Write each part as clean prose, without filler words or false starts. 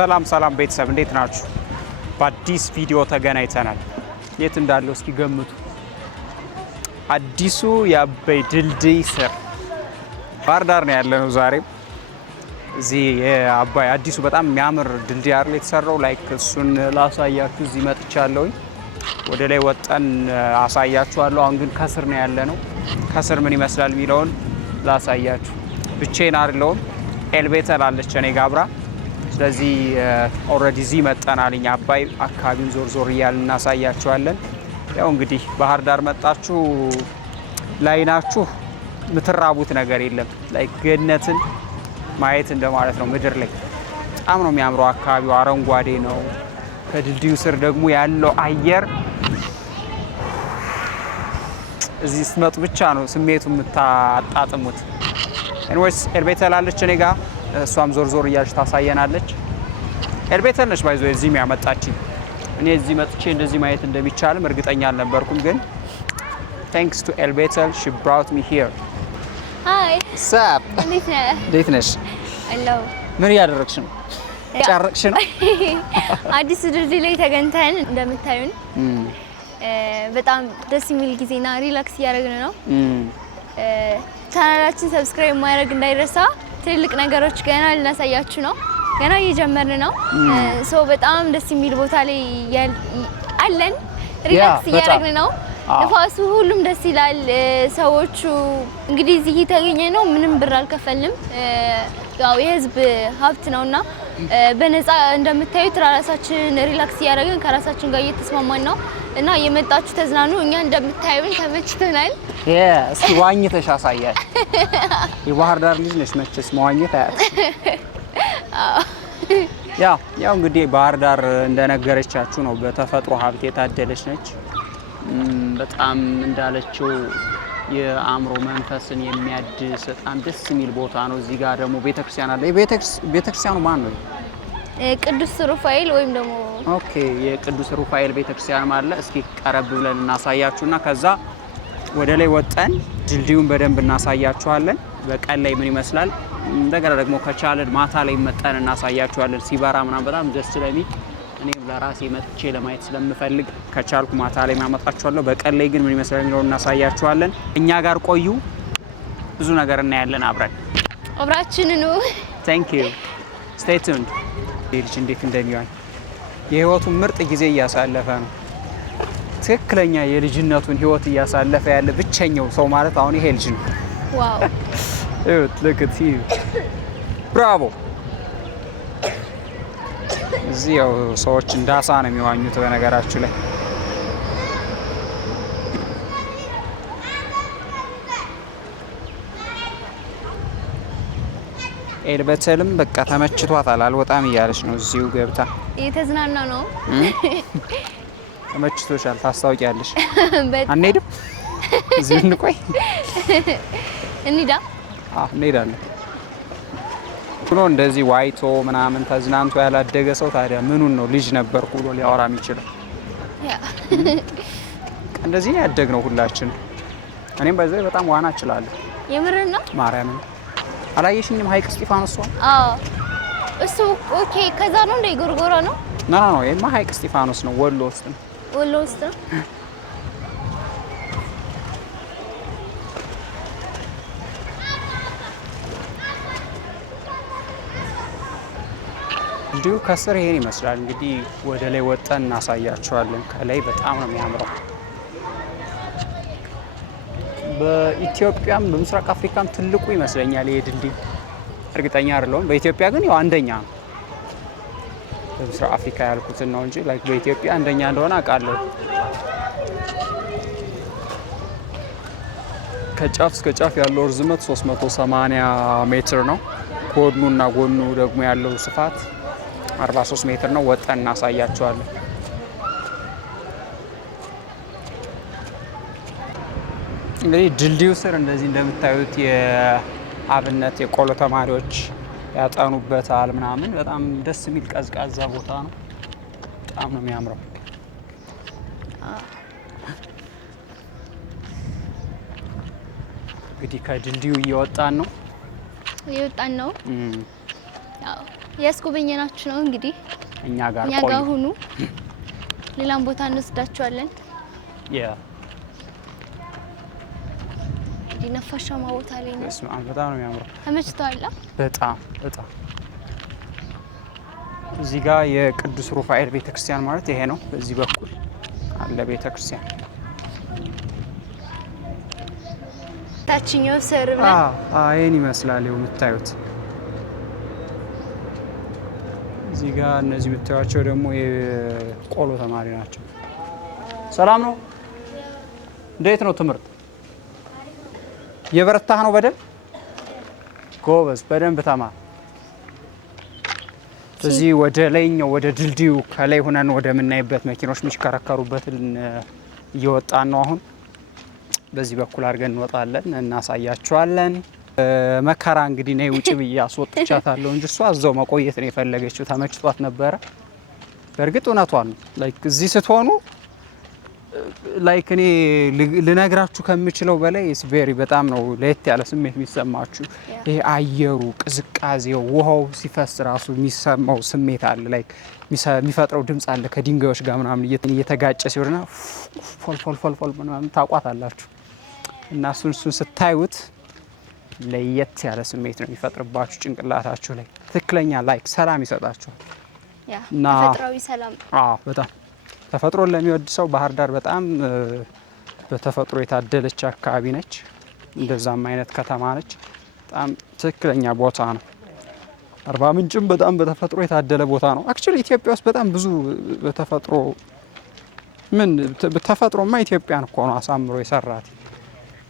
ሰላም ቤተሰብ እንዴት ናችሁ? በአዲስ ቪዲዮ ተገናኝተናል። የት እንዳለው እስኪ ገምቱ። አዲሱ የአባይ ድልድይ ስር ባህር ዳር ነው ያለነው ዛሬ። እዚህ የአባይ አዲሱ በጣም የሚያምር ድልድይ አይደል የተሰራው። ላይክ እሱን ላሳያችሁ እዚህ መጥቻለሁ። ወደ ላይ ወጣን አሳያችኋለሁ። አሁን ግን ከስር ነው ያለነው። ከስር ምን ይመስላል የሚለውን ላሳያችሁ። ብቻዬን አይደለሁም፣ ኤልቤተር አለች እኔ ጋር አብራ። ስለዚህ ኦልሬዲ እዚህ መጠናል። እኛ አባይ አካባቢውን ዞር እያልን እናሳያችኋለን። ያው እንግዲህ ባህር ዳር መጣችሁ ላይናችሁ ምትራቡት ነገር የለም። ላይክ ገነትን ማየት እንደማለት ነው ምድር ላይ። በጣም ነው የሚያምረው። አካባቢው አረንጓዴ ነው። ከድልድዩ ስር ደግሞ ያለው አየር እዚህ ስትመጡ ብቻ ነው ስሜቱ የምታጣጥሙት። ኤኒዌይስ ኤልቤተር አለች እኔ ጋር፣ እሷም ዞር እያለች ታሳየናለች። ኤልቤተር ነች ባይዞ እዚህም ያመጣችኝ። እኔ እዚህ መጥቼ እንደዚህ ማየት እንደሚቻልም እርግጠኛ አልነበርኩም፣ ግን thanks to ኤልቤተር she brought me here. Hi. Sup? እንዴት ነሽ? Hello. ምን እያደረግሽ ነው? ጨረቅሽ ነው? አዲስ ድልድይ ላይ ተገኝተን እንደምታዩን በጣም ደስ የሚል ጊዜና ሪላክስ እያደረግን ነው። ቻናላችን ሰብስክራይብ ማድረግ እንዳይረሳ። ትልልቅ ነገሮች ገና ልናሳያችሁ ነው። ገና እየጀመርን ነው። ሶ በጣም ደስ የሚል ቦታ ላይ አለን። ሪላክስ እያደረግን ነው። ንፋሱ ሁሉም ደስ ይላል። ሰዎቹ እንግዲህ እዚህ የተገኘ ነው። ምንም ብር አልከፈልንም። ያው የህዝብ ሀብት ነውና በነፃ እንደምታዩት ራሳችን ሪላክስ እያደረግን ከራሳችን ጋር እየተስማማን ነው እና የመጣችሁ ተዝናኑ። እኛ እንደምታዩን ተመችተናል። እስኪ ዋኝተሽ አሳያል። የባህር ዳር ልጅ ነሽ መቼስ መዋኘት አያት። ያው እንግዲህ ባህር ዳር እንደነገረቻችሁ ነው በተፈጥሮ ሀብት የታደለች ነች። በጣም እንዳለችው የአእምሮ መንፈስን የሚያድስ በጣም ደስ የሚል ቦታ ነው። እዚህ ጋር ደግሞ ቤተክርስቲያን አለ። ቤተክርስቲያኑ ማን ነው? ቅዱስ ሩፋኤል ወይም ደግሞ ኦኬ፣ የቅዱስ ሩፋኤል ቤተክርስቲያን አለ። እስኪ ቀረብ ብለን እናሳያችሁና ከዛ ወደ ላይ ወጠን ድልድዩን በደንብ እናሳያችኋለን። በቀን ላይ ምን ይመስላል፣ እንደገና ደግሞ ከቻለን ማታ ላይ መጠን እናሳያችኋለን። ሲበራ ምናምን በጣም ደስ ስለሚል እኔም ለራሴ መጥቼ ለማየት ስለምፈልግ ከቻልኩ ማታ ላይ ማመጣችኋለሁ። በቀን ላይ ግን ምን ይመስላል የሚለውን እናሳያችኋለን። እኛ ጋር ቆዩ፣ ብዙ ነገር እናያለን አብረን። አብራችን ነው። Thank you. Stay tuned. ልጅ እንዴት እንደሚዋኝ የህይወቱን ምርጥ ጊዜ እያሳለፈ ነው። ትክክለኛ የልጅነቱን ህይወት እያሳለፈ ያለ ብቸኛው ሰው ማለት አሁን ይሄ ልጅ ነው። ዋው! look at you. ብራቮ! እዚህ ያው ሰዎች እንዳሳ ነው የሚዋኙት በነገራችሁ ላይ። ኤልቤተርም በቃ ተመችቷታል፣ አልወጣም እያለች ነው። እዚሁ ገብታ እየተዝናና ነው። ተመችቶሻል? ታስታውቂያለሽ? አንሄድም? እዚሁ እንቆይ? እንሄዳለን። ብሎ እንደዚህ ዋይቶ ምናምን ተዝናንቶ ያላደገ ሰው ታዲያ ምኑን ነው ልጅ ነበርኩ ብሎ ሊያወራ የሚችለው? እንደዚህ ያደግነው ሁላችን። እኔም በዚህ በጣም ዋና እችላለሁ። የምርና ማርያምን አላየሽኝም? ሀይቅ እስጢፋኖስ ነው። እሱ ኦኬ። ከዛ ነው እንደ ጎርጎራ ነው? ኖ ይሄማ ሀይቅ እስጢፋኖስ ነው። ወሎ ውስጥ ነው። ወሎ ውስጥ ነው። እንዲሁ ከስር ይሄን ይመስላል። እንግዲህ ወደ ላይ ወጠን እናሳያችኋለን። ከላይ በጣም ነው የሚያምረው። በኢትዮጵያም በምስራቅ አፍሪካም ትልቁ ይመስለኛል ይሄ ድልድይ። እርግጠኛ አይደለሁም። በኢትዮጵያ ግን ያው አንደኛ ነው። በምስራቅ አፍሪካ ያልኩትን ነው እንጂ ላይክ በኢትዮጵያ አንደኛ እንደሆነ አውቃለሁ። ከጫፍ እስከ ጫፍ ያለው ርዝመት 380 ሜትር ነው። ጎኑና ጎኑ ደግሞ ያለው ስፋት 43 ሜትር ነው። ወጠን እናሳያችኋለን። እንግዲህ ድልድዩ ስር እንደዚህ እንደምታዩት የአብነት የቆሎ ተማሪዎች ያጠኑበታል ምናምን። በጣም ደስ የሚል ቀዝቃዛ ቦታ ነው። በጣም ነው የሚያምረው። እንግዲህ ከድልድዩ እየወጣን ነው። ያው ያስጎበኘናችሁ ነው እንግዲህ እኛ ጋር ሁኑ ሌላም ቦታ እንወስዳችኋለን ነፋሻማ ቦታ ላይ ነው በጣም ነው የሚያምረው ተመችቷል በጣም እዚህ ጋር የቅዱስ ሩፋኤል ቤተክርስቲያን ማለት ይሄ ነው በዚህ በኩል አለ ቤተክርስቲያን ታችኛው ሰርብ አይን ይመስላል የምታዩት እዚህ ጋር እነዚህ የምታዩቸው ደግሞ የቆሎ ተማሪ ናቸው ሰላም ነው እንዴት ነው ትምህርት የበረታህ ነው በደንብ ጎበዝ በደንብ ተማር እዚህ ወደ ላይኛው ወደ ድልድዩ ከላይ ሆነን ወደ ምናይበት መኪኖች የሚሽከረከሩበትን እየወጣን ነው አሁን በዚህ በኩል አድርገን እንወጣለን እናሳያችኋለን መከራ እንግዲህ ነይ ውጪ ብዬ አስወጥቻታለሁ እንጂ እሷ እዛው መቆየት ነው የፈለገችው ተመችቷት ነበረ በእርግጥ እውነቷን ነው ላይክ እዚህ ስትሆኑ ላይክ እኔ ልነግራችሁ ከምችለው በላይ ኢስ ቬሪ በጣም ነው ለየት ያለ ስሜት የሚሰማችሁ ይሄ አየሩ ቅዝቃዜው ውሃው ሲፈስ ራሱ የሚሰማው ስሜት አለ ላይክ የሚፈጥረው ድምጽ አለ ከድንጋዮች ጋር ምናምን እየተጋጨ ሲሆንና ፎል ምናምን ታቋታላችሁ እና እሱን ስታዩት ለየት ያለ ስሜት ነው የሚፈጥርባችሁ ጭንቅላታችሁ ላይ ትክክለኛ ላይክ ሰላም ይሰጣችኋል እና ተፈጥሯዊ ሰላም በጣም ተፈጥሮን ለሚወድ ሰው ባህር ዳር በጣም በተፈጥሮ የታደለች አካባቢ ነች እንደዛም አይነት ከተማ ነች በጣም ትክክለኛ ቦታ ነው አርባ ምንጭም በጣም በተፈጥሮ የታደለ ቦታ ነው አክቹሊ ኢትዮጵያ ውስጥ በጣም ብዙ በተፈጥሮ በተፈጥሮማ ኢትዮጵያን እኮ ነው አሳምሮ የሰራት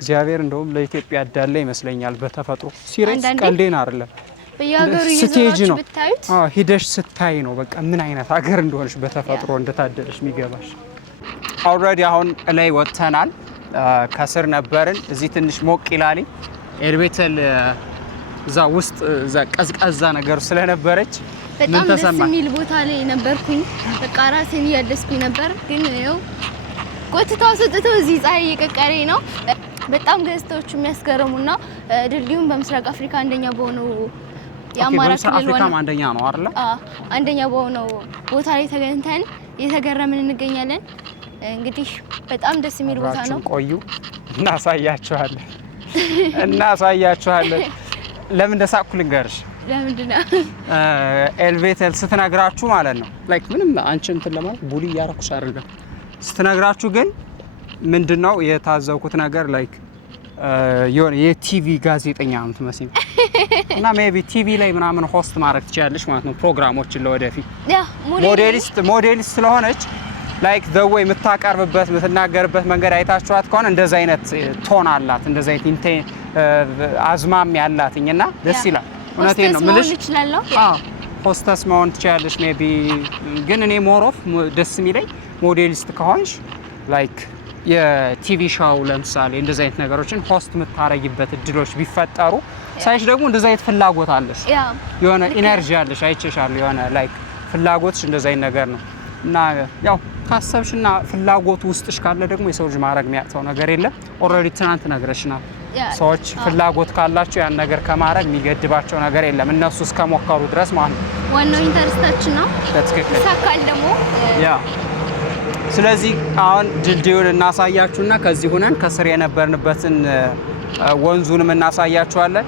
እግዚአብሔር እንደውም ለኢትዮጵያ ያዳለ ይመስለኛል በተፈጥሮ ሲሪየስ ቀልዴን አይደለም በያገሩ ይዘራችሁ ብታዩት ሂደሽ ስታይ ነው በቃ ምን አይነት ሀገር እንደሆነሽ በተፈጥሮ እንደታደለሽ የሚገባሽ ኦልሬዲ አሁን ላይ ወጥተናል ከስር ነበርን እዚህ ትንሽ ሞቅ ይላል ኤልቤተል እዛ ውስጥ እዛ ቀዝቃዛ ነገር ስለነበረች በጣም ደስ የሚል ቦታ ላይ ነበርኩኝ በቃ ራሴን እያደስኩኝ ነበር ግን ነው ቆጥታው ሰጥተው እዚህ ፀሐይ እየቀቀረኝ ነው በጣም ገዝታዎቹ የሚያስገርሙና ድልድዩም በምስራቅ አፍሪካ አንደኛ በሆነው የአማራ ክልል ዋና አንደኛ ነው አይደል አንደኛ በሆነው ቦታ ላይ ተገኝተን እየተገረምን እንገኛለን እንግዲህ በጣም ደስ የሚል ቦታ ነው ቆዩ እናሳያችኋለን ለምን እንደሳቅኩ ልንገርሽ ለምንድነው ኤልቬተል ስትነግራችሁ ማለት ነው ላይክ ምንም አንቺ እንትን ለማለት ቡሊ ያረኩሽ አይደለም ስትነግራችሁ ግን ምንድነው የታዘብኩት ነገር ላይክ የሆነ የቲቪ ጋዜጠኛ ነው ትመስል እና ሜቢ ቲቪ ላይ ምናምን ሆስት ማድረግ ትችላለሽ ማለት ነው ፕሮግራሞችን ለወደፊት ሞዴሊስት ስለሆነች ላይክ ዘ ዌይ የምታቀርብበት የምትናገርበት መንገድ አይታችኋት ከሆነ እንደዛ አይነት ቶን አላት እንደዛ አይነት አዝማም ያላትኝና ደስ ይላል እውነቴን ነው ምልሽ ሆስተስ መሆን ትችላለሽ ሜቢ ግን እኔ ሞር ኦፍ ደስ የሚለኝ ሞዴሊስት ከሆንሽ ላይክ የቲቪ ሾው ለምሳሌ እንደዛ አይነት ነገሮችን ሆስት የምታረጊበት እድሎች ቢፈጠሩ ሳይሽ ደግሞ እንደዛ አይነት ፍላጎት አለሽ የሆነ ኢነርጂ አለሽ አይቼሻለሁ የሆነ ላይክ ፍላጎትሽ እንደዛ አይነት ነገር ነው እና ያው ካሰብሽና ፍላጎት ውስጥሽ ካለ ደግሞ የሰው ልጅ ማድረግ የሚያቅተው ነገር የለም ኦልሬዲ ትናንት ነግረሽናል ሰዎች ፍላጎት ካላቸው ያን ነገር ከማድረግ የሚገድባቸው ነገር የለም እነሱ እስከሞከሩ ድረስ ማለት ነው ዋናው ኢንተረስታችን ነው ተሳካል ደግሞ ስለዚህ አሁን ድልድዩን እናሳያችሁና ከዚህ ሆነን ከስር የነበርንበትን ወንዙንም እናሳያችኋለን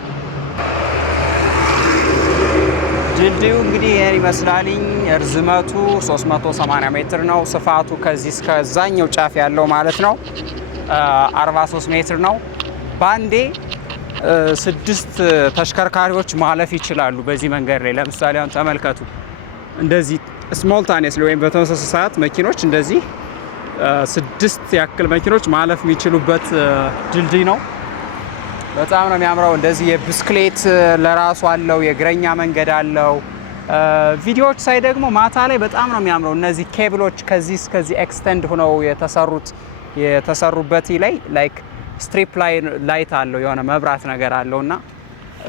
ድልድዩ እንግዲህ ይሄን ይመስላልኝ ርዝመቱ 380 ሜትር ነው ስፋቱ ከዚህ እስከ ዛኛው ጫፍ ያለው ማለት ነው 43 ሜትር ነው ባንዴ 6 ተሽከርካሪዎች ማለፍ ይችላሉ በዚህ መንገድ ላይ ለምሳሌ አሁን ተመልከቱ እንደዚህ ስሞልታኔስሊ ወይም በተመሳሳይ ሰዓት መኪኖች እንደዚህ 6 ያክል መኪኖች ማለፍ የሚችሉበት ድልድይ ነው በጣም ነው የሚያምረው እንደዚህ የብስክሌት ለራሱ አለው የእግረኛ መንገድ አለው ቪዲዮዎች ሳይ ደግሞ ማታ ላይ በጣም ነው የሚያምረው እነዚህ ኬብሎች ከዚህ እስከዚህ ኤክስቴንድ ሆነው የተሰሩበት ላይ ላይክ ስትሪፕ ላይት አለው የሆነ መብራት ነገር አለውና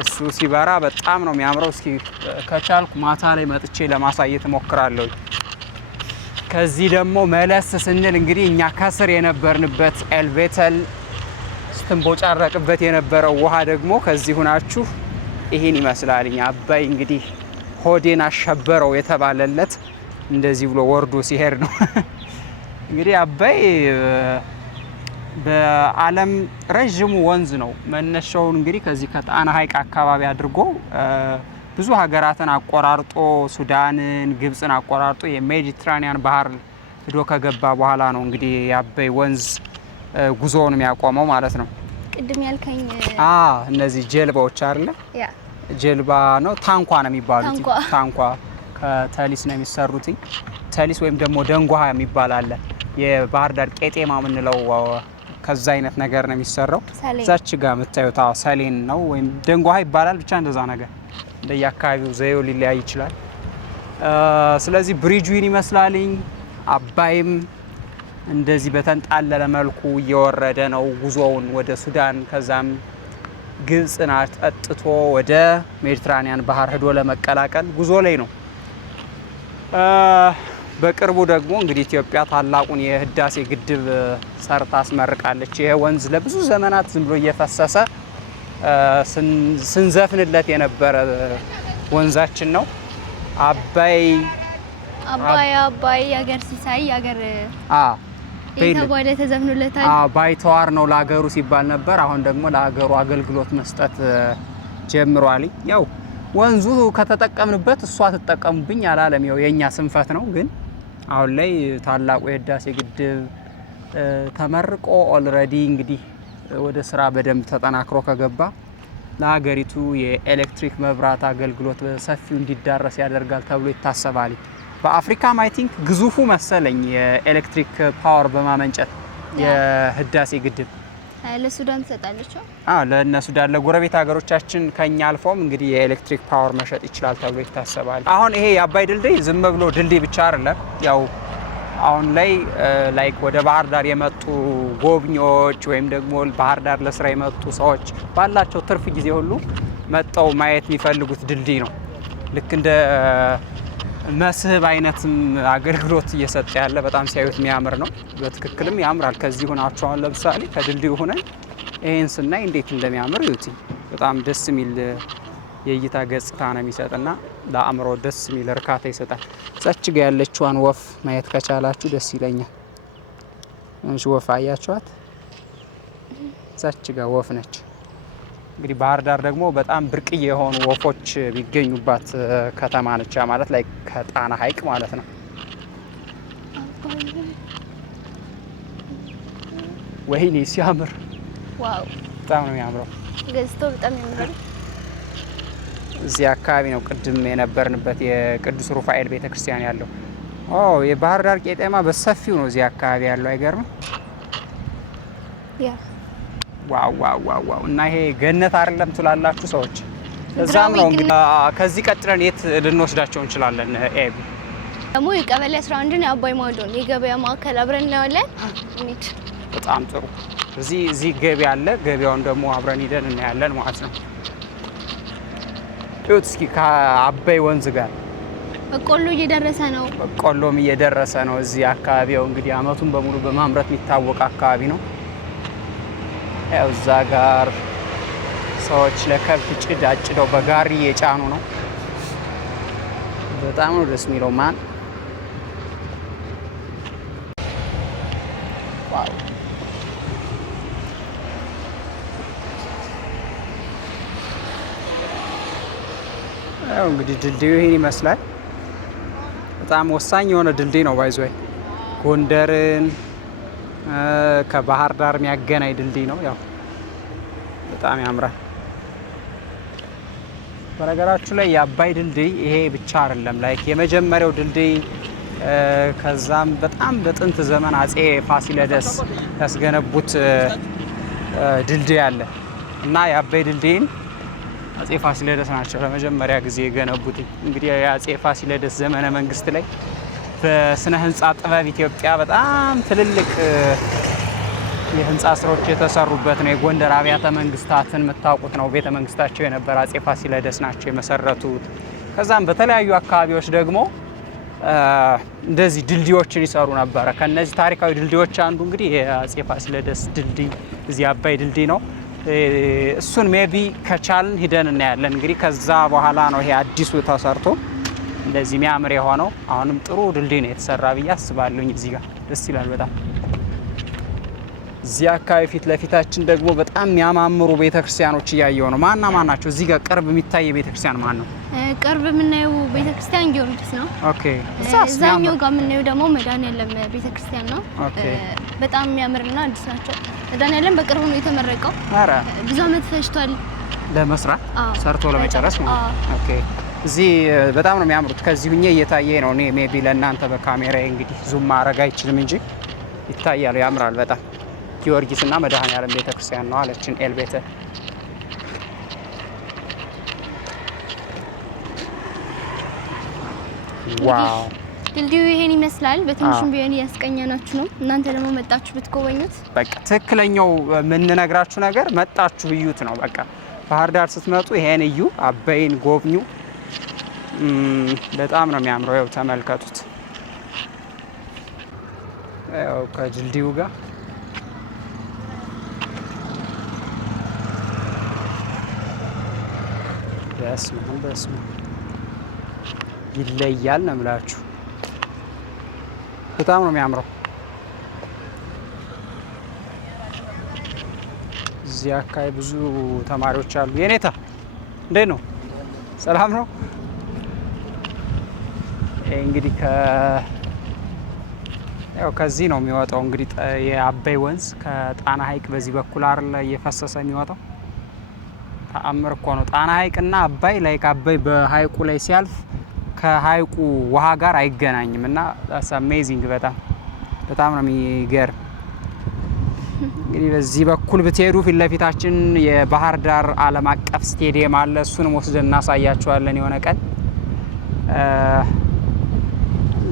እሱ ሲበራ በጣም ነው የሚያምረው እስኪ ከቻልኩ ማታ ላይ መጥቼ ለማሳየት ሞክራለሁ ከዚህ ደግሞ መለስ ስንል እንግዲህ እኛ ከስር የነበርንበት ኤልቬተል ስትንቦጫረቅበት የነበረው ውሃ ደግሞ ከዚህ ሆናችሁ ይሄን ይመስላልኝ አባይ እንግዲህ ሆዴን አሸበረው የተባለለት እንደዚህ ብሎ ወርዶ ሲሄድ ነው። እንግዲህ አባይ በዓለም ረዥሙ ወንዝ ነው። መነሻውን እንግዲህ ከዚህ ከጣና ሐይቅ አካባቢ አድርጎ ብዙ ሀገራትን አቆራርጦ ሱዳንን፣ ግብፅን አቆራርጦ የሜዲትራኒያን ባህር ሄዶ ከገባ በኋላ ነው እንግዲህ የአባይ ወንዝ ጉዞውን የሚያቆመው ማለት ነው። ቅድም ያልከኝ እነዚህ ጀልባዎች አይደለ? ጀልባ ነው ታንኳ ነው የሚባሉት። ታንኳ ከተሊስ ነው የሚሰሩት። ተሊስ ወይም ደግሞ ደንጓሃ የሚባል አለ። የባህር ዳር ቄጤማ የምንለው ከዛ አይነት ነገር ነው የሚሰራው። እዛች ጋር የምታዩት ሰሌን ነው ወይም ደንጓሃ ይባላል። ብቻ እንደዛ ነገር እንደየአካባቢው ዘዬው ሊለያይ ይችላል። ስለዚህ ብሪጁን ይመስላልኝ። አባይም እንደዚህ በተንጣለለ መልኩ እየወረደ ነው ጉዞውን ወደ ሱዳን ከዛም ግብፅን አጠጥቶ ወደ ሜዲትራኒያን ባህር ሄዶ ለመቀላቀል ጉዞ ላይ ነው። በቅርቡ ደግሞ እንግዲህ ኢትዮጵያ ታላቁን የህዳሴ ግድብ ሰርታ አስመርቃለች። ይሄ ወንዝ ለብዙ ዘመናት ዝም ብሎ እየፈሰሰ ስንዘፍንለት የነበረ ወንዛችን ነው። አባይ ያገር ሲሳይ ያገር የተባለ ተዘፍኖለታል። ባይተዋር ነው ለሀገሩ ሲባል ነበር። አሁን ደግሞ ለሀገሩ አገልግሎት መስጠት ጀምሯል። ያው ወንዙ ከተጠቀምንበት እሷ ትጠቀሙብኝ አላለም። ያው የኛ ስንፈት ነው። ግን አሁን ላይ ታላቁ የህዳሴ ግድብ ተመርቆ ኦልሬዲ እንግዲህ ወደ ስራ በደንብ ተጠናክሮ ከገባ ለሀገሪቱ የኤሌክትሪክ መብራት አገልግሎት በሰፊው እንዲዳረስ ያደርጋል ተብሎ ይታሰባል። በአፍሪካም አይ ቲንክ ግዙፉ መሰለኝ የኤሌክትሪክ ፓወር በማመንጨት የህዳሴ ግድብ ለሱዳን ትሰጣለች። ለእነ ሱዳን ለጎረቤት ሀገሮቻችን ከኛ አልፎም እንግዲህ የኤሌክትሪክ ፓወር መሸጥ ይችላል ተብሎ ይታሰባል። አሁን ይሄ የአባይ ድልድይ ዝም ብሎ ድልድይ ብቻ አይደለም። ያው አሁን ላይ ላይክ ወደ ባህር ዳር የመጡ ጎብኚዎች ወይም ደግሞ ባህር ዳር ለስራ የመጡ ሰዎች ባላቸው ትርፍ ጊዜ ሁሉ መጣው ማየት የሚፈልጉት ድልድይ ነው። ልክ እንደ መስህብ አይነትም አገልግሎት እየሰጠ ያለ በጣም ሲያዩት የሚያምር ነው። በትክክልም ያምራል። ከዚህ ሆናችሁ አሁን ለምሳሌ ከድልድዩ ሆነን ይሄን ስናይ እንዴት እንደሚያምር ይዩት። በጣም ደስ የሚል የእይታ ገጽታ ነው የሚሰጥና ለአእምሮ ደስ የሚል እርካታ ይሰጣል። እዛች ጋ ያለችዋን ወፍ ማየት ከቻላችሁ ደስ ይለኛል። እንሽ ወፍ አያችኋት? እዛች ጋ ወፍ ነች። እንግዲህ ባህር ዳር ደግሞ በጣም ብርቅዬ የሆኑ ወፎች ቢገኙባት ከተማ ነች። ማለት ላይ ከጣና ሐይቅ ማለት ነው። ወይኔ ሲያምር! ዋው በጣም ነው የሚያምረው። ገዝተው በጣም ያምራል። እዚህ አካባቢ ነው ቅድም የነበርንበት የቅዱስ ሩፋኤል ቤተክርስቲያን ያለው። የባህር ዳር ቄጤማ በሰፊው ነው እዚህ አካባቢ ያለው። አይገርምም? ዋው! እና ይሄ ገነት አይደለም ትላላችሁ ሰዎች? እዛም ነው እንግዲህ። ከዚህ ቀጥለን የት ልንወስዳቸው እንችላለን? ኤቢ ደግሞ የቀበሌ 11ን የአባይ ማዶን የገበያ ማዕከል አብረን እናያለን። በጣም ጥሩ። እዚህ ገበያ አለ። ገበያውን ደግሞ አብረን ሄደን እናያለን ማለት ነው። እዩት እስኪ ከአባይ ወንዝ ጋር በቆሎ እየደረሰ ነው። በቆሎም እየደረሰ ነው። እዚህ አካባቢው እንግዲህ አመቱን በሙሉ በማምረት የሚታወቅ አካባቢ ነው። ያው እዛ ጋር ሰዎች ለከብት ጭድ አጭደው በጋሪ የጫኑ ነው። በጣም ነው ደስ የሚለው ማን ዋው! ያው እንግዲህ ድልድዩ ይሄን ይመስላል። በጣም ወሳኝ የሆነ ድልድይ ነው። ባይዞይ ጎንደርን ከባህር ዳር የሚያገናኝ ድልድይ ነው። ያው በጣም ያምራል። በነገራችሁ ላይ የአባይ ድልድይ ይሄ ብቻ አይደለም። ላይክ የመጀመሪያው ድልድይ ከዛም በጣም በጥንት ዘመን አጼ ፋሲለደስ ያስገነቡት ድልድይ አለ እና የአባይ ድልድይን አጼ ፋሲለደስ ናቸው ለመጀመሪያ ጊዜ የገነቡት። እንግዲህ የአጼ ፋሲለደስ ዘመነ መንግስት ላይ በስነ ህንጻ ጥበብ ኢትዮጵያ በጣም ትልልቅ የህንጻ ስራዎች የተሰሩበት ነው። የጎንደር አብያተ መንግስታትን የምታውቁት ነው። ቤተ መንግስታቸው የነበረ አጼ ፋሲለደስ ናቸው የመሰረቱት። ከዛም በተለያዩ አካባቢዎች ደግሞ እንደዚህ ድልድዮችን ይሰሩ ነበረ። ከነዚህ ታሪካዊ ድልድዮች አንዱ እንግዲህ የአጼ ፋሲለደስ ድልድይ እዚህ አባይ ድልድይ ነው። እሱን ሜቢ ከቻልን ሂደን እናያለን። እንግዲህ ከዛ በኋላ ነው ይሄ አዲሱ ተሰርቶ እንደዚህ የሚያምር የሆነው አሁንም ጥሩ ድልድይ ነው የተሰራ ብዬ አስባለሁኝ። እዚህ ጋር ደስ ይላል በጣም። እዚህ አካባቢ ፊት ለፊታችን ደግሞ በጣም የሚያማምሩ ቤተክርስቲያኖች እያየሁ ነው። ማና ማን ናቸው? እዚህ ጋር ቅርብ የሚታይ ቤተክርስቲያን ማን ነው? ቅርብ የምናየው ቤተክርስቲያን ጊዮርጊስ ነው። ኦኬ። እዛኛው ጋር የምናየው ደግሞ መድኃኔዓለም ቤተክርስቲያን ነው። ኦኬ። በጣም የሚያምርና አዲስ ናቸው። መድኃኔዓለም በቅርቡ ነው የተመረቀው። ኧረ ብዙ አመት ፈጅቷል ለመስራት ሰርቶ ለመጨረስ ነው። ኦኬ። እዚህ በጣም ነው የሚያምሩት። ከዚህ ሁኜ እየታየ ነው። እኔ ሜቢ ለእናንተ በካሜራዬ እንግዲህ ዙም ማድረግ አይችልም እንጂ ይታያል። ያምራል በጣም። ጊዮርጊስና መድኃኔዓለም ቤተክርስቲያን ነው አለችን ኤልቤተ። ዋው ድልድዩ ይሄን ይመስላል። በትንሹም ቢሆን እያስቀኘናችሁ ነው። እናንተ ደግሞ መጣችሁ ብትጎበኙት በቃ ትክክለኛው የምንነግራችሁ ነገር መጣችሁ እዩት ነው። በቃ ባህር ዳር ስትመጡ ይሄን እዩ፣ አባይን ጎብኙ። በጣም ነው የሚያምረው። ያው ተመልከቱት። ያው ከድልድዩ ጋር በስመ ይለያል ነው የምላችሁ። በጣም ነው የሚያምረው። እዚህ አካባቢ ብዙ ተማሪዎች አሉ። የኔታ እንዴት ነው? ሰላም ነው? እንግዲህ ከዚህ ነው የሚወጣው። እንግዲህ የአባይ ወንዝ ከጣና ሐይቅ በዚህ በኩል አይደል እየፈሰሰ የሚወጣው። ተአምር እኮ ነው። ጣና ሐይቅና አባይ አባይ በሐይቁ ላይ ሲያልፍ ከሐይቁ ውሃ ጋር አይገናኝም እና that's amazing በጣም ነው የሚገርም። እንግዲህ በዚህ በኩል ብትሄዱ ፊት ለፊታችን የባህር ዳር ዓለም አቀፍ ስቴዲየም አለ። እሱንም ወስደን እናሳያችኋለን የሆነ ቀን።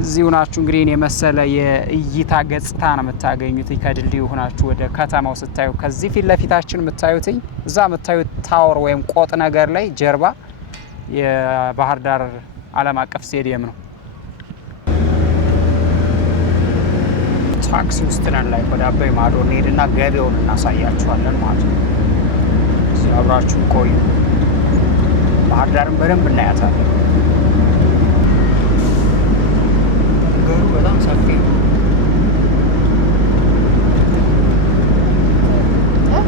እዚሁ ናችሁ እንግዲህ እኔ መሰለ የእይታ ገጽታ ነው የምታገኙት። ከድልድዩ ሆናችሁ ወደ ከተማው ስታዩ ከዚህ ፊት ለፊታችን የምታዩት እዛ የምታዩት ታወር ወይም ቆጥ ነገር ላይ ጀርባ የባህር ዳር ዓለም አቀፍ ስቴዲየም ነው። ታክሲ ውስጥ ነን። ላይ ወደ አባይ ማዶ እንሄድና ገበያውን እናሳያችኋለን ማለት ነው። እዚህ አብራችሁን ቆዩ። ባህር ዳርን በደንብ እናያታለን። ነገሩ በጣም ሰፊ ነው።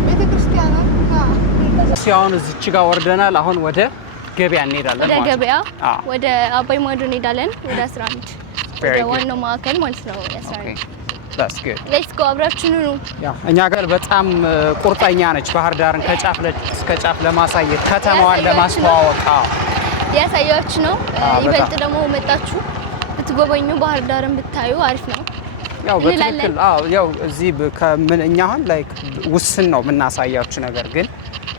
ቤተክርስቲያኑ አሁን እዚች ጋር ወርደናል። አሁን ወደ ገበያ እንሄዳለን። ወደ ገበያ ወደ አባይ ማዶ እንሄዳለን። ወደ 11 ወደ ዋናው ማዕከል ማለት ነው። 11 that's good let's go አብራችሁን ነው። እኛ ጋር በጣም ቁርጠኛ ነች። ባህር ዳርን ከጫፍ እስከ ጫፍ ለማሳየት ከተማዋን ለማስተዋወቅ ያሳያችሁ ነው። ይበልጥ ደግሞ መጣችሁ ብትጎበኙ ባህር ዳርን ብታዩ አሪፍ ነው። ያው በትክክል ያው እዚህ እኛ አሁን ውስን ነው የምናሳያችሁ ነገር ግን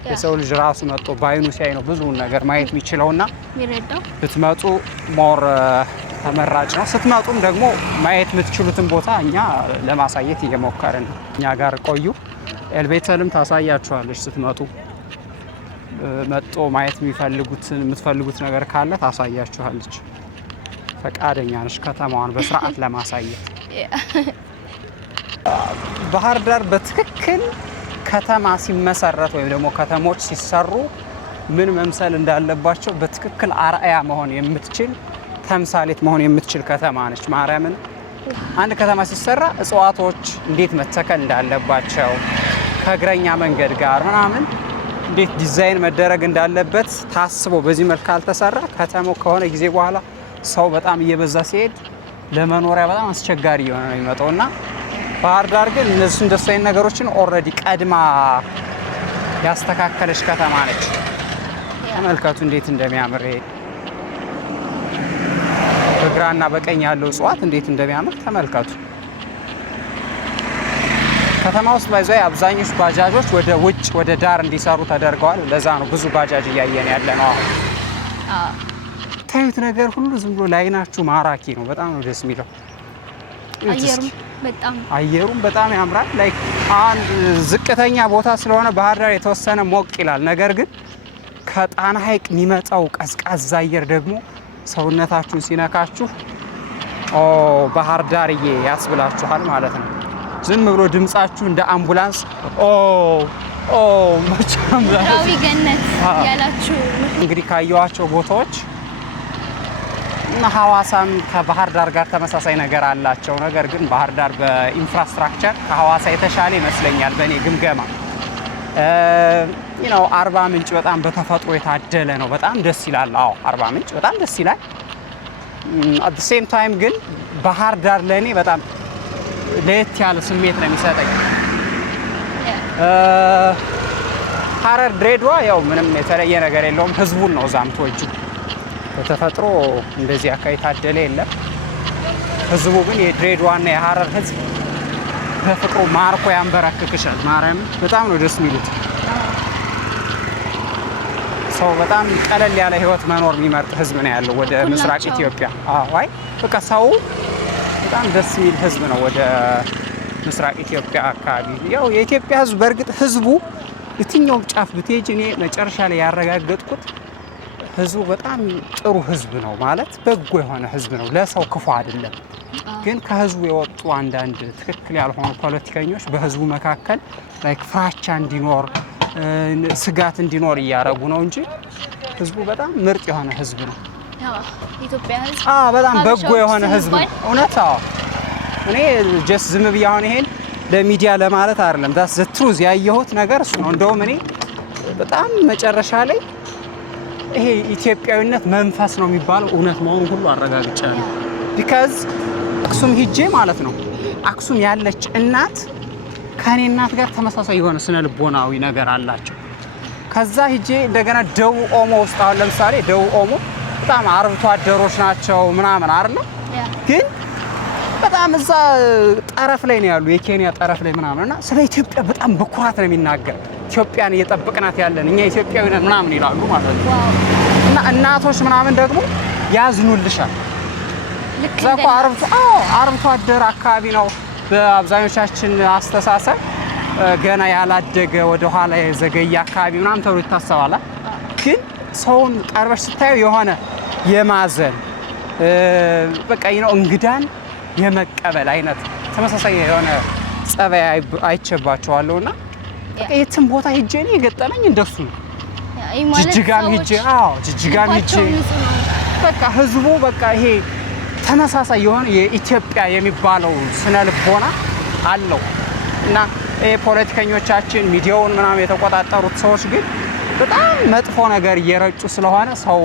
የሰው ልጅ ራሱ መጥቶ ባይኑ ሲያይ ነው ብዙ ነገር ማየት የሚችለውና የሚረዳው። ብትመጡ ሞር ተመራጭ ነው። ስትመጡም ደግሞ ማየት የምትችሉትን ቦታ እኛ ለማሳየት እየሞከርን ነው። እኛ ጋር ቆዩ። ኤልቤተልም ታሳያችኋለች። ስትመጡ መጥቶ ማየት የምትፈልጉት ነገር ካለ ታሳያችኋለች። ፈቃደኛ ነች ከተማዋን በስርዓት ለማሳየት። ባህር ዳር በትክክል ከተማ ሲመሰረት ወይም ደግሞ ከተሞች ሲሰሩ ምን መምሰል እንዳለባቸው በትክክል አርአያ መሆን የምትችል ተምሳሌት መሆን የምትችል ከተማ ነች። ማርያምን አንድ ከተማ ሲሰራ እጽዋቶች እንዴት መተከል እንዳለባቸው ከእግረኛ መንገድ ጋር ምናምን እንዴት ዲዛይን መደረግ እንዳለበት ታስቦ በዚህ መልክ ካልተሰራ ከተማው ከሆነ ጊዜ በኋላ ሰው በጣም እየበዛ ሲሄድ ለመኖሪያ በጣም አስቸጋሪ የሆነ ነው የሚመጣውና ባህር ዳር ግን እንደሱ አይነት ነገሮችን ኦልሬዲ ቀድማ ያስተካከለች ከተማ ነች። ተመልከቱ እንዴት እንደሚያምር ይሄ በግራና በቀኝ ያለው እጽዋት እንዴት እንደሚያምር ተመልከቱ። ከተማ ውስጥ ባይዘው አብዛኞቹ ባጃጆች ወደ ውጭ ወደ ዳር እንዲሰሩ ተደርገዋል። ለዛ ነው ብዙ ባጃጅ እያየን ያለ ነው አሁን። ታዩት ነገር ሁሉ ዝም ብሎ ላይናችሁ ማራኪ ነው። በጣም ነው ደስ የሚለው። አየሩም በጣም ያምራል። ላይክ አንድ ዝቅተኛ ቦታ ስለሆነ ባህር ዳር የተወሰነ ሞቅ ይላል። ነገር ግን ከጣና ሐይቅ የሚመጣው ቀዝቃዛ አየር ደግሞ ሰውነታችሁን ሲነካችሁ ባህር ዳርዬ ያስብላችኋል ማለት ነው። ዝም ብሎ ድምጻችሁ እንደ አምቡላንስ መቻም ራዊ ገነት ያላችሁ እንግዲህ ካየዋቸው ቦታዎች እና ሐዋሳም ከባህር ዳር ጋር ተመሳሳይ ነገር አላቸው። ነገር ግን ባህር ዳር በኢንፍራስትራክቸር ከሐዋሳ የተሻለ ይመስለኛል በእኔ ግምገማ። አርባ ምንጭ በጣም በተፈጥሮ የታደለ ነው። በጣም ደስ ይላል። አዎ አርባ ምንጭ በጣም ደስ ይላል። አት ሴም ታይም ግን ባህር ዳር ለእኔ በጣም ለየት ያለ ስሜት ነው የሚሰጠኝ። ሐረር፣ ድሬዳዋ ያው ምንም የተለየ ነገር የለውም። ህዝቡን ነው እዛም ተወጁ በተፈጥሮ እንደዚህ አካባቢ ታደለ የለም። ህዝቡ ግን የድሬዳዋና የሐረር ህዝብ በፍቅሩ ማርኮ ያንበረክክሻል። ማርያም በጣም ነው ደስ የሚሉት። ሰው በጣም ቀለል ያለ ህይወት መኖር የሚመርጥ ህዝብ ነው ያለው ወደ ምስራቅ ኢትዮጵያ። አይ በቃ ሰው በጣም ደስ የሚል ህዝብ ነው ወደ ምስራቅ ኢትዮጵያ አካባቢ። ያው የኢትዮጵያ ህዝብ በእርግጥ ህዝቡ የትኛውም ጫፍ ብትሄጂ እኔ መጨረሻ ላይ ያረጋገጥኩት ህዝቡ በጣም ጥሩ ህዝብ ነው ማለት በጎ የሆነ ህዝብ ነው። ለሰው ክፉ አይደለም። ግን ከህዝቡ የወጡ አንዳንድ ትክክል ያልሆኑ ፖለቲከኞች በህዝቡ መካከል ፍራቻ እንዲኖር ስጋት እንዲኖር እያደረጉ ነው እንጂ ህዝቡ በጣም ምርጥ የሆነ ህዝብ ነው። ኢትዮጵያ ህዝብ በጣም በጎ የሆነ ህዝብ ነው። እውነት እኔ ጀስት ዝም ብዬ አሁን ይሄን ለሚዲያ ለማለት አይደለም። ዳስ ዘ ትሩዝ ያየሁት ነገር እሱ ነው። እንደውም እኔ በጣም መጨረሻ ላይ ይሄ ኢትዮጵያዊነት መንፈስ ነው የሚባለው እውነት መሆኑን ሁሉ አረጋግጫለሁ። ቢካዝ አክሱም ሂጄ ማለት ነው አክሱም ያለች እናት ከኔ እናት ጋር ተመሳሳይ የሆነ ስነ ልቦናዊ ነገር አላቸው። ከዛ ሂጄ እንደገና ደቡብ ኦሞ ውስጥ አሁን ለምሳሌ ደቡብ ኦሞ በጣም አርብቶ አደሮች ናቸው ምናምን አይደል? ግን በጣም እዛ ጠረፍ ላይ ነው ያሉ የኬንያ ጠረፍ ላይ ምናምንና ስለ ኢትዮጵያ በጣም በኩራት ነው የሚናገር። ኢትዮጵያን እየጠበቅናት ያለን እኛ ኢትዮጵያዊ ነን ምናምን ይላሉ ማለት ነው። እና እናቶች ምናምን ደግሞ ያዝኑልሻል። ዘቆ አርብቶ አደር አካባቢ ነው በአብዛኞቻችን አስተሳሰብ ገና ያላደገ ወደ ኋላ የዘገየ አካባቢ ምናምን ተብሎ ይታሰባል። ግን ሰውን ቀርበሽ ስታዩ የሆነ የማዘን በቃ እንግዳን የመቀበል አይነት ተመሳሳይ የሆነ ጸባይ አይቼባቸዋለሁና የትም ቦታ ሄጄ እኔ የገጠመኝ እንደሱ ነው። ጅጅጋም ሄጄ በቃ ህዝቡ በቃ ይሄ ተመሳሳይ የሆነ የኢትዮጵያ የሚባለው ስነ ልቦና አለው እና ፖለቲከኞቻችን ሚዲያውን ምናምን የተቆጣጠሩት ሰዎች ግን በጣም መጥፎ ነገር እየረጩ ስለሆነ ሰው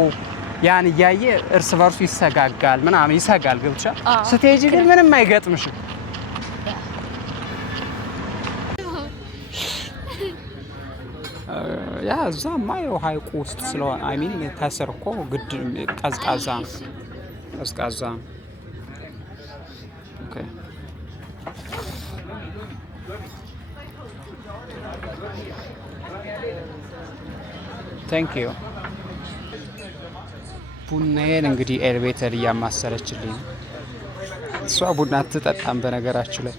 ያን እያየ እርስ በርሱ ይሰጋጋል ምናምን ይሰጋል። ገብቻ ስትሄጂ ግን ምንም አይገጥምሽም። ያ እዛማ የው ሀይቁ ውስጥ ስለሆነ አይሚን ከስር እኮ ግድ ቀዝቃዛ ነው። ኦኬ ታንክ ዩ። ቡናዬን እንግዲህ ኤሌቬተር እያማሰለችልኝ ነው። እሷ ቡና አትጠጣም በነገራችሁ ላይ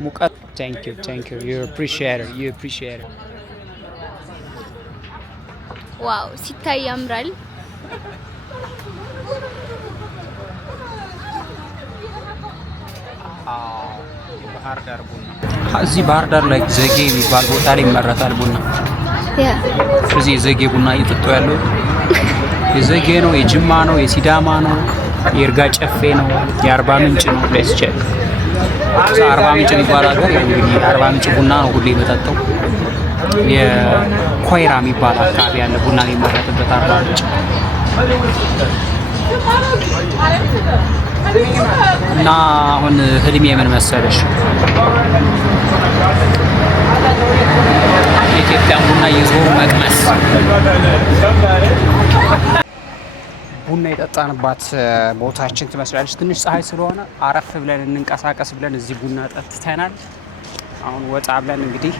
ሙቀት። ታንክ ዩ ዩ አፕሪሺየት ዋው ሲታይ ያምራል። ባህር ዳር ቡና እዚህ ባህር ዳር ላይ ዘጌ የሚባል ቦታ ላይ ይመረታል ቡና። እዚህ ዘጌ ቡና እየጠጡ ያለው የዘጌ ነው፣ የጅማ ነው፣ የሲዳማ ነው፣ የእርጋ ጨፌ ነው፣ የአርባ ምንጭ ነው። ሌትስ ቼክ። አርባ ምንጭ የሚባል ሀገር እንግዲህ አርባ ምንጭ ቡና ነው ሁሌ የመጠጣው። የኮይራ የሚባል አካባቢ ያለ ቡና የሚመረትበት አርባ ምንጭ እና አሁን ህልሜ ምን መሰለሽ የኢትዮጵያን ቡና እየዞሩ መቅመስ። ቡና የጠጣንባት ቦታችን ትመስላለች። ትንሽ ፀሐይ ስለሆነ አረፍ ብለን እንንቀሳቀስ ብለን እዚህ ቡና ጠጥተናል። አሁን ወጣ ብለን እንግዲህ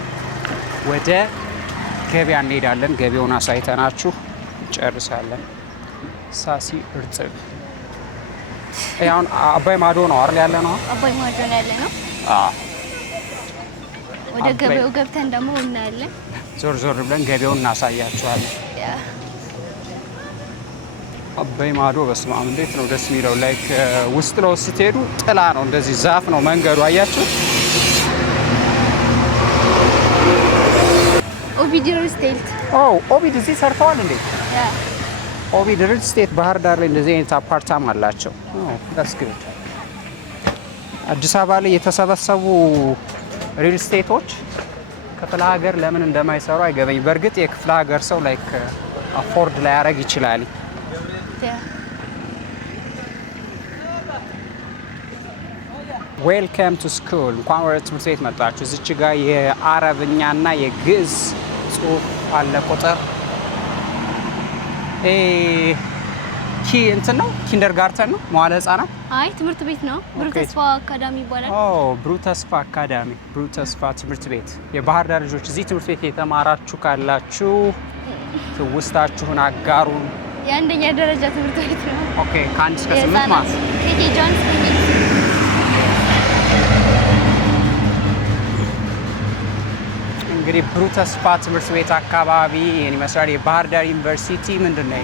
ወደ ገበያ እንሄዳለን። ገበያውን አሳይተናችሁ ጨርሳለን። ሳሲ እርጥብ አሁን አባይ ማዶ ነው አይደል ያለ ነው? አባይ ማዶ ነው ያለ ነው። ወደ ገበያው ገብተን ደግሞ እናያለን። ዞር ብለን ገበያውን እናሳያችኋለን። አባይ ማዶ በስመ አብ እንዴት ነው ደስ የሚለው። ላይክ ውስጥ ለውስጥ ስትሄዱ ጥላ ነው፣ እንደዚህ ዛፍ ነው መንገዱ። አያችሁ? ኦቢድ ሪል ስቴት ኦቢድ እዚህ ሰርተዋል እንዴ? ኦቪድ ሪል ስቴት ባህር ዳር ላይ እንደዚህ አይነት አፓርታማ አላቸው። ዳትስ ጉድ። አዲስ አበባ ላይ የተሰበሰቡ ሪል ስቴቶች ክፍለ ሀገር ለምን እንደማይሰሩ አይገበኝም። በእርግጥ የክፍለ ሀገር ሰው ላይክ አፎርድ ላይ ያደርግ ይችላል። ዌልካም ቱ ስኩል፣ እንኳን ወደ ትምህርት ቤት መጣችሁ። እዚች ጋር የአረብኛና የግዕዝ ጽሁፍ አለ። ቁጥር ኪ እንትን ነው፣ ኪንደር ጋርተን ነው፣ መዋለ ህጻናት። አይ ትምህርት ቤት ነው። ብሩህ ተስፋ አካዳሚ ይባላል። ብሩህ ተስፋ አካዳሚ፣ ብሩህ ተስፋ ትምህርት ቤት። የባህር ዳር ልጆች እዚህ ትምህርት ቤት የተማራችሁ ካላችሁ ትውስታችሁን አጋሩን። የአንደኛ ደረጃ ትምህርት ቤት ነው። ኦኬ፣ ከአንድ እስከ 8 ማለት ኬጂ ጆን ስሚት። እንግዲህ ብሩህ ተስፋ ትምህርት ቤት አካባቢ ይሄን ይመስላል። የባህር ዳር ዩኒቨርሲቲ ምንድን ነው?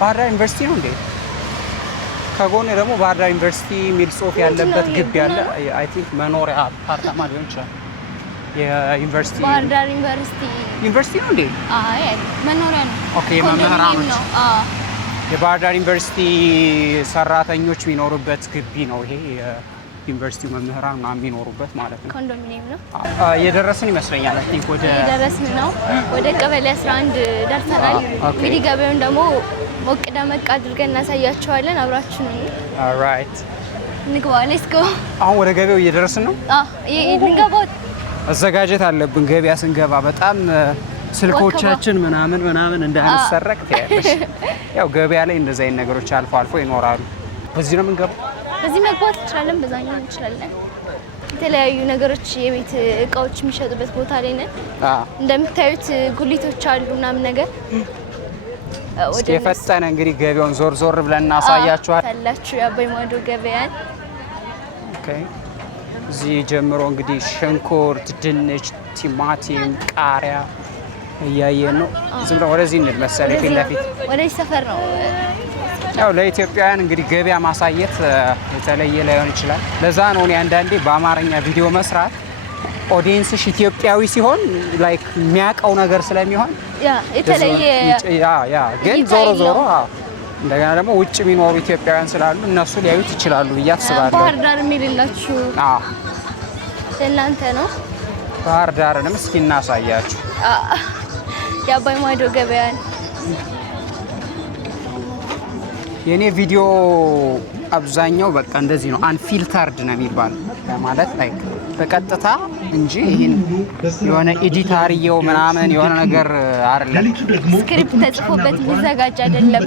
ባህር ዳር ዩኒቨርሲቲ ነው እንዴ? ከጎን ደግሞ ባህር ዳር ዩኒቨርሲቲ የሚል ጽሁፍ ያለበት ግቢ አለ። አይ ቲንክ መኖሪያ አፓርታማ ሊሆን ይችላል። የዩኒቨርሲቲ ባህር ዳር ዩኒቨርሲቲ ነው እንዴ? አይ መኖሪያ ነው። ኦኬ፣ መምህራኖች ነው። የባህር ዳር ዩኒቨርሲቲ ሰራተኞች የሚኖሩበት ግቢ ነው ይሄ። ዩኒቨርሲቲው መምህራን ምናምን የሚኖሩበት ማለት ነው። ኮንዶሚኒየም ነው። የደረስን ይመስለኛል። አይ ቲንክ የደረስን ነው። ወደ ቀበሌ 11 ደርሰናል። እንግዲህ ገበያውን ደግሞ ሞቅ ደመቅ አድርገን እናሳያቸዋለን። አብራችሁ ነው። ኦልራይት፣ እንግባ። ሌትስ ጎ። አሁን ወደ ገበያው እየደረስን ነው። እንገባ። መዘጋጀት አለብን። ገበያ ስንገባ በጣም ስልኮቻችን ምናምን እንዳንሰረቅ ትያለሽ። ያው ገበያ ላይ እንደዚህ አይነት ነገሮች አልፎ አልፎ ይኖራሉ። በዚህ ነው የምንገባው። በዚህ መግባት እንችላለን፣ በዛኛው እንችላለን። የተለያዩ ነገሮች የቤት እቃዎች የሚሸጡበት ቦታ ላይ ነን። እንደምታዩት ጉሊቶች አሉ ምናምን ነገር። እስኪ የፈጠነ እንግዲህ ገበያውን ዞር ብለን እናሳያችኋል። ታላችሁ የአባይ ማዶ ገበያን። ኦኬ፣ እዚህ ጀምሮ እንግዲህ ሽንኩርት፣ ድንች፣ ቲማቲም፣ ቃሪያ እያየን ነው። ዝም ብለን ወደዚህ እንሂድ መሰለኝ። ፊት ለፊት ወደዚህ ሰፈር ነው። ያው ለኢትዮጵያውያን እንግዲህ ገበያ ማሳየት የተለየ ላይሆን ይችላል። ለዛ ነው እኔ አንዳንዴ በአማርኛ ቪዲዮ መስራት ኦዲየንስሽ ኢትዮጵያዊ ሲሆን ላይክ የሚያውቀው ነገር ስለሚሆን የተለየ ግን ዞሮ እንደገና ደግሞ ውጭ የሚኖሩ ኢትዮጵያውያን ስላሉ እነሱ ሊያዩት ይችላሉ ብዬ አስባለሁ። ባህር ዳር የሚልላችሁ እናንተ ነው። ባህር ዳርንም እስኪ እናሳያችሁ የአባይ ማዶ ገበያን። የኔ ቪዲዮ አብዛኛው በቃ እንደዚህ ነው፣ አንፊልተርድ ነው የሚባለው ማለት ላይክ በቀጥታ እንጂ ይሄን የሆነ ኤዲት አርየው ምናምን የሆነ ነገር አይደለም። ስክሪፕት ተጽፎበት የሚዘጋጅ አይደለም።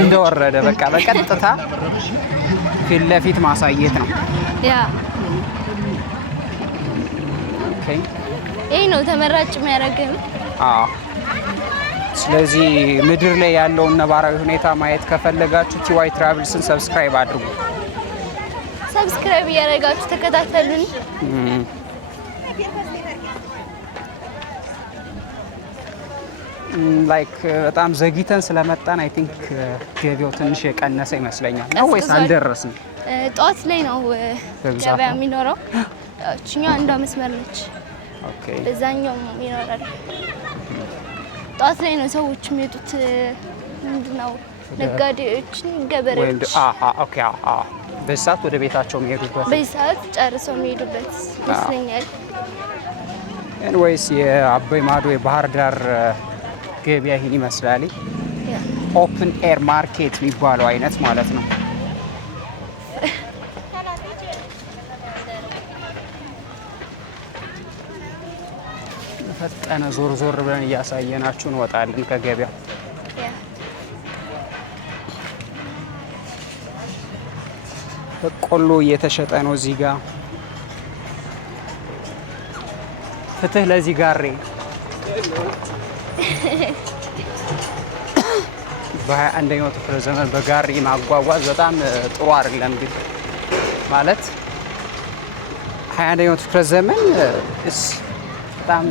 እንደወረደ በቃ በቀጥታ ፊት ለፊት ማሳየት ነው። ይሄ ነው ተመራጭ የሚያደርገው። ስለዚህ ምድር ላይ ያለውን ነባራዊ ሁኔታ ማየት ከፈለጋችሁ ቲዋይ ትራቭልስን ሰብስክራይብ አድርጉ። ሰብስክራይብ እያደረጋችሁ ተከታተሉን። ላይክ በጣም ዘግይተን ስለመጣን አይ ቲንክ ገበያው ትንሽ የቀነሰ ይመስለኛል። ነው ወይስ አልደረስንም? ጠዋት ላይ ነው ገበያ የሚኖረው። እችኛዋ አንዷ መስመር ነች። ኦኬ፣ በዛኛው ይኖራል። ጠዋት ላይ ነው ሰዎች የሚወጡት። ምንድነው ነጋዴዎች፣ ገበሬዎች። ኦኬ፣ በዚህ ሰዓት ወደ ቤታቸው የሚሄዱበት፣ በዚህ ሰዓት ጨርሰው የሚሄዱበት ይመስለኛል። ኤንዌይስ የአባይ ማዶ የባህር ዳር ገበያ ይህን ይመስላል። ኦፕን ኤር ማርኬት የሚባለው አይነት ማለት ነው። ፈጠነ ዞር ብለን እያሳየናችሁ እንወጣለን ከገበያው። በቆሎ እየተሸጠ ነው እዚህ ጋር። ፍትህ ለዚህ ጋሬ። በ21ኛው ክፍለ ዘመን በጋሪ ማጓጓዝ በጣም ጥሩ አይደለም። ግን ማለት 21ኛው ክፍለ ዘመን በጣም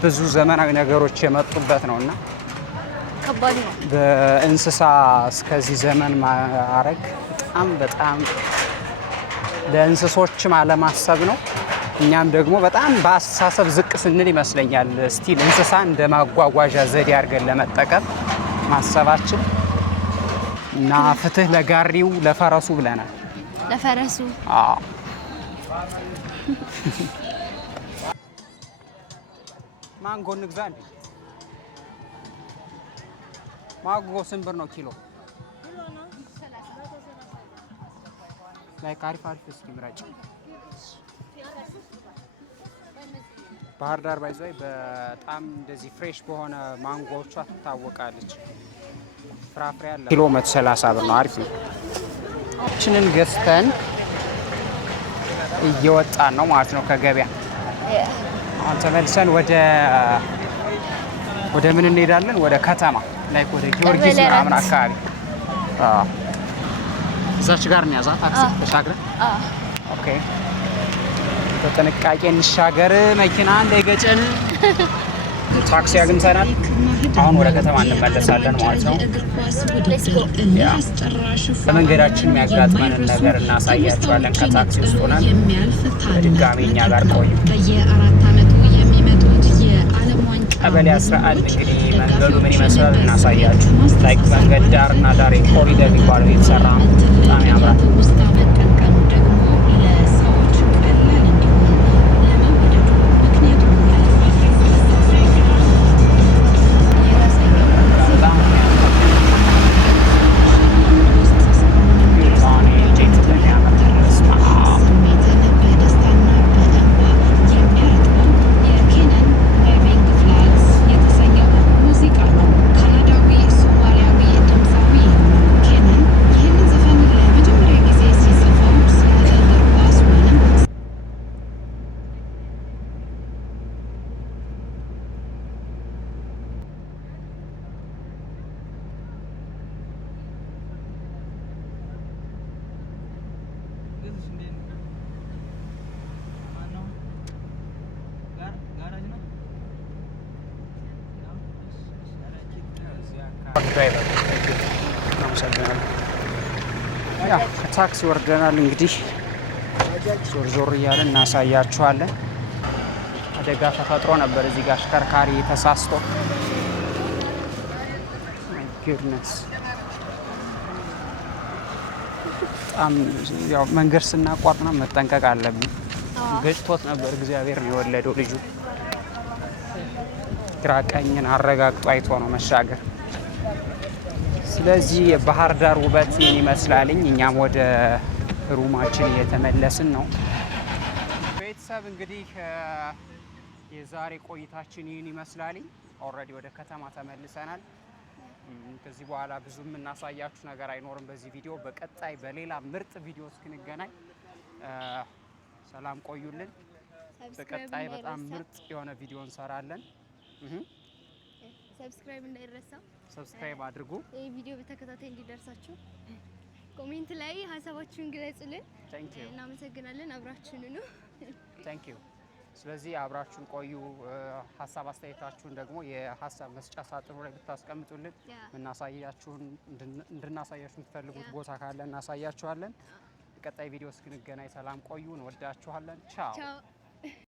ብዙ ዘመናዊ ነገሮች የመጡበት ነውና ከባድ ነው። በእንስሳ እስከዚህ ዘመን ማረግ በጣም ለእንስሶችም አለማሰብ ነው። እኛም ደግሞ በጣም በአስተሳሰብ ዝቅ ስንል ይመስለኛል ስቲል እንስሳ እንደ ማጓጓዣ ዘዴ አድርገን ለመጠቀም ማሰባችን እና ፍትህ ለጋሪው ለፈረሱ ብለናል። ለፈረሱ አዎ። ማንጎ እንግዛ እንዴ? ማንጎ ስንት ብር ነው ኪሎ? ላይ አሪፍ እስኪ ምራጭ። ባህር ዳር ባይዘይ በጣም እንደዚህ ፍሬሽ በሆነ ማንጎዎቿ ትታወቃለች። ፍራፍሬ አለ። ኪሎ 130 ብር ነው። አሪፍ ነው። ችንን ገዝተን እየወጣን ነው ማለት ነው ከገበያ። አሁን ተመልሰን ወደ ምን እንሄዳለን? ወደ ከተማ ላይክ ወደ ጊዮርጊስ ምናምን አካባቢ። እዛች ጋር ነው ያዛ ታክሲ ተሻግረን። ኦኬ በጥንቃቄ እንሻገር፣ መኪና እንዳይገጨን። ታክሲ አግኝተናል። አሁን ወደ ከተማ እንመለሳለን ማለት ነው። በመንገዳችን የሚያጋጥመንን ነገር እናሳያቸዋለን። ከታክሲ ውስጥ ሆነን በድጋሚ እኛ ጋር ቆዩ። ቀበሌ 11 እንግዲህ መንገዱ ምን ይመስላል እናሳያችሁ። ላይክ መንገድ ዳር እና ዳር ኮሪደር የሚባለው የተሰራ ነው። በጣም ያምራል። ከታክሲ ወርደናል። እንግዲህ ዞር እያለን እናሳያችኋለን። አደጋ ተፈጥሮ ነበር እዚህ ጋር አሽከርካሪ ተሳስቶ። ጉድነስ በጣም ያው መንገድ ስናቋርጥና መጠንቀቅ አለብን። ገጭቶት ነበር። እግዚአብሔር ነው የወለደው ልጁ። ግራ ቀኝን አረጋግጦ አይቶ ነው መሻገር። ስለዚህ የባህር ዳር ውበት ይህን ይመስላልኝ። እኛም ወደ ሩማችን እየተመለስን ነው። ቤተሰብ እንግዲህ የዛሬ ቆይታችን ይህን ይመስላልኝ። ኦልሬዲ ወደ ከተማ ተመልሰናል። ከዚህ በኋላ ብዙ የምናሳያችሁ ነገር አይኖርም በዚህ ቪዲዮ። በቀጣይ በሌላ ምርጥ ቪዲዮ እስክንገናኝ ሰላም ቆዩልን። በቀጣይ በጣም ምርጥ የሆነ ቪዲዮ እንሰራለን። ሰብስክራይብ እንዳይረሳ፣ ሰብስክራይብ አድርጉ። ይህ ቪዲዮ በተከታታይ እንዲደርሳችሁ ኮሜንት ላይ ሀሳባችሁን ግለጹልን። እናመሰግናለን። አብራችሁን ነው። ታንክ ዩ። ስለዚህ አብራችሁን ቆዩ። ሀሳብ አስተያየታችሁን ደግሞ የሀሳብ መስጫ ሳጥኑ ላይ ብታስቀምጡልን እንድናሳያችሁ የምትፈልጉት ቦታ ካለ እናሳያችኋለን። በቀጣይ ቪዲዮ እስክንገናኝ ሰላም ቆዩ። እንወዳችኋለን። ቻው።